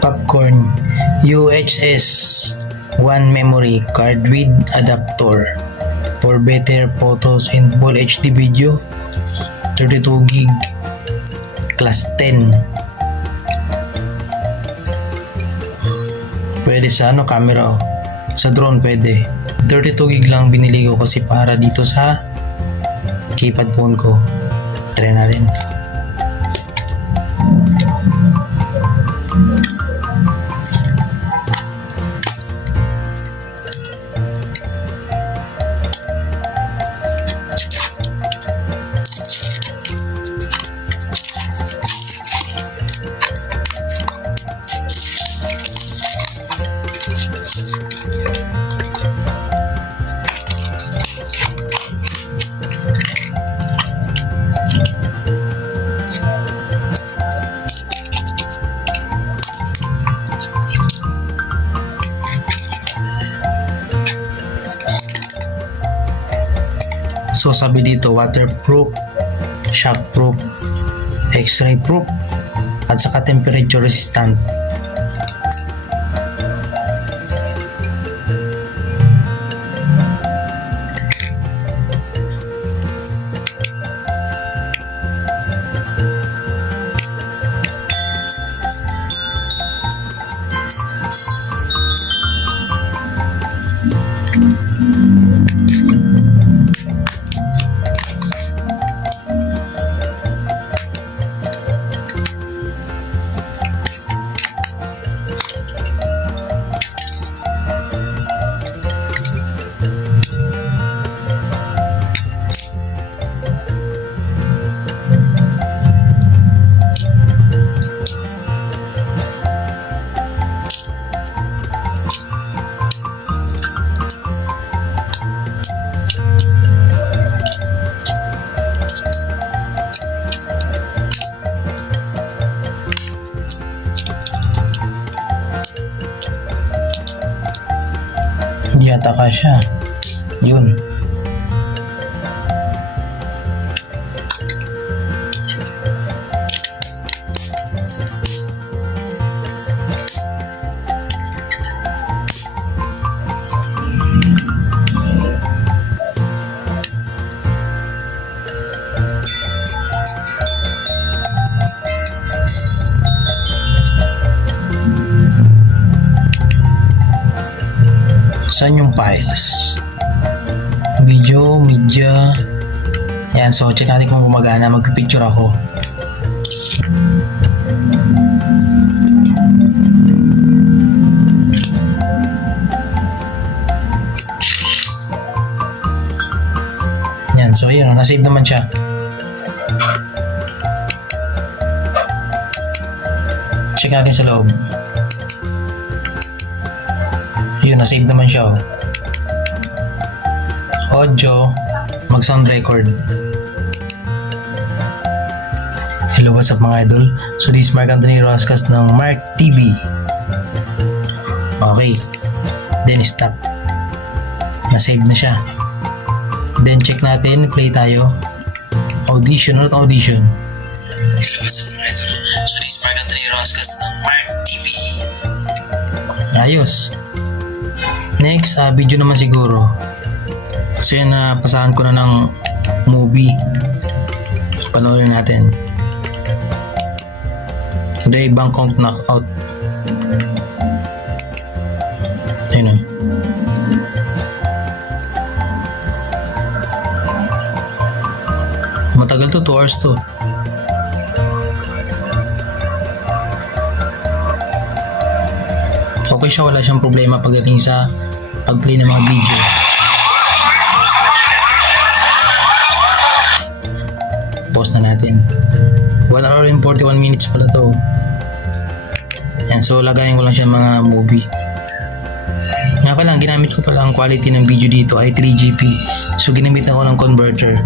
Popcorn UHS 1 memory card with adapter for better photos and full HD video, 32 gig class 10. Pwede sa camera, sa drone pwede. 32 gig lang binili ko kasi para dito sa keypad phone ko. Try natin. So sabi dito, waterproof, shockproof, x-ray proof, at saka temperature resistant. Hindi yata kasya. Yun. Saan yung files? Video, media. Yan, so check natin kung gumagana. Mag-picture ako. Yan, so yun, nasave naman siya. Check natin sa loob. Yun, na-save naman siya. Audio, mag-sound record. Hello, what's up mga idol? So this is Mark Anthony Roscas ng Mark TV. Okay. Then stop. Na-save na siya. Then check natin, play tayo. Audition, not audition. Hello, what's up mga idol? So this is Mark Anthony Roscas ng Mark TV. Ayos. Next, video naman siguro. Kasi napasahan ko na ng movie. Panoorin natin. Today, Bangkok Knockout. Ayun o. Matagal to, 2 hours to. Okay siya, wala siyang problema pagdating sa pag-play ng mga video. Pause na natin. 1 hour and 41 minutes pala to. Yan, so lagayin ko lang siya mga movie. Nga pala, ginamit ko pala ang quality ng video dito ay 3GP. So ginamit ako ng converter.